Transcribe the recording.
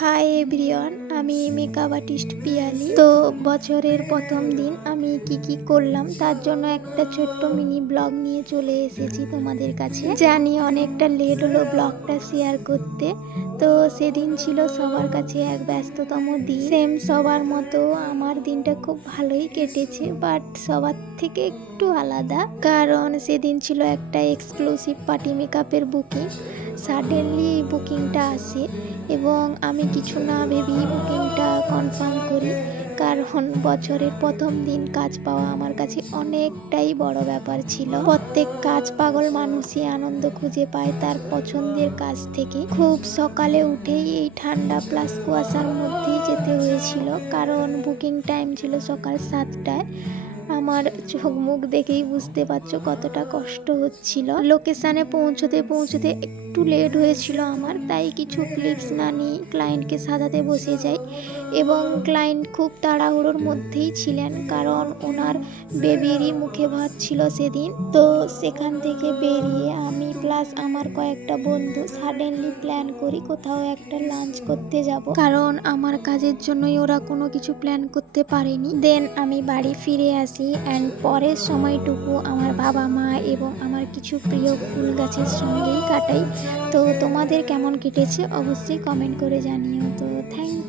Hi everyone, আমি makeup artist Piyali. তো বছরের প্রথম দিন আমি কি করলাম তার জন্য একটা ছোট্ট মিনি ব্লগ নিয়ে চলে এসেছি তোমাদের কাছে। জানি অনেকটা লেট হলো ব্লগটা শেয়ার করতে। তো সেদিন ছিল সবার কাছে এক ব্যস্ততম দিন, সেম সবার মতো আমার দিনটা খুব ভালোই কেটেছে, বাট সবার থেকে একটু আলাদা, কারণ সেদিন ছিল একটা এক্সক্লুসিভ পার্টি মেকআপের বুকিং। সাডেনলি এই বুকিংটা আসে এবং আমি কিছু না ভেবেই বুকিংটা কনফার্ম করি, কারণ বছরের প্রথম দিন কাজ পাওয়া আমার কাছে অনেকটাই বড় ব্যাপার ছিল। প্রত্যেক কাজ পাগল মানুষই আনন্দ খুঁজে পায় তার পছন্দের কাজ থেকে। খুব সকালে উঠেই এই ঠান্ডা প্লাস কুয়াশার মধ্যেই যেতে হয়েছিল, কারণ বুকিং টাইম ছিল সকাল 7টায়। আমার চোখ মুখ দেখেই বুঝতে পারছো কতটা কষ্ট হচ্ছিল। লোকেশানে পৌঁছতে পৌঁছতে একটু লেট হয়েছিল আমার, তাই কিছু ক্লিপস না নিয়ে ক্লায়েন্টকে সাজাতে বসে যাই এবং ক্লায়েন্ট খুব তাড়াহুড়োর মধ্যেই ছিলেন, কারণ ওনার বেবিরই মুখে ভাত ছিল সেদিন। তো সেখান থেকে বেরিয়ে আমি প্লাস আমার কয়েকটা বন্ধু সাডেনলি প্ল্যান করি কোথাও একটা লাঞ্চ করতে যাব, কারণ আমার কাজের জন্যই ওরা কোনো কিছু প্ল্যান করতে পারেনি। দেন আমি বাড়ি ফিরে আসি অ্যান্ড পরের সময়টুকু আমার বাবা মা এবং আমার কিছু প্রিয় ফুল গাছের সঙ্গেই কাটাই। তো তোমাদের কেমন কেটেছে অবশ্যই কমেন্ট করে জানিও। তো থ্যাংক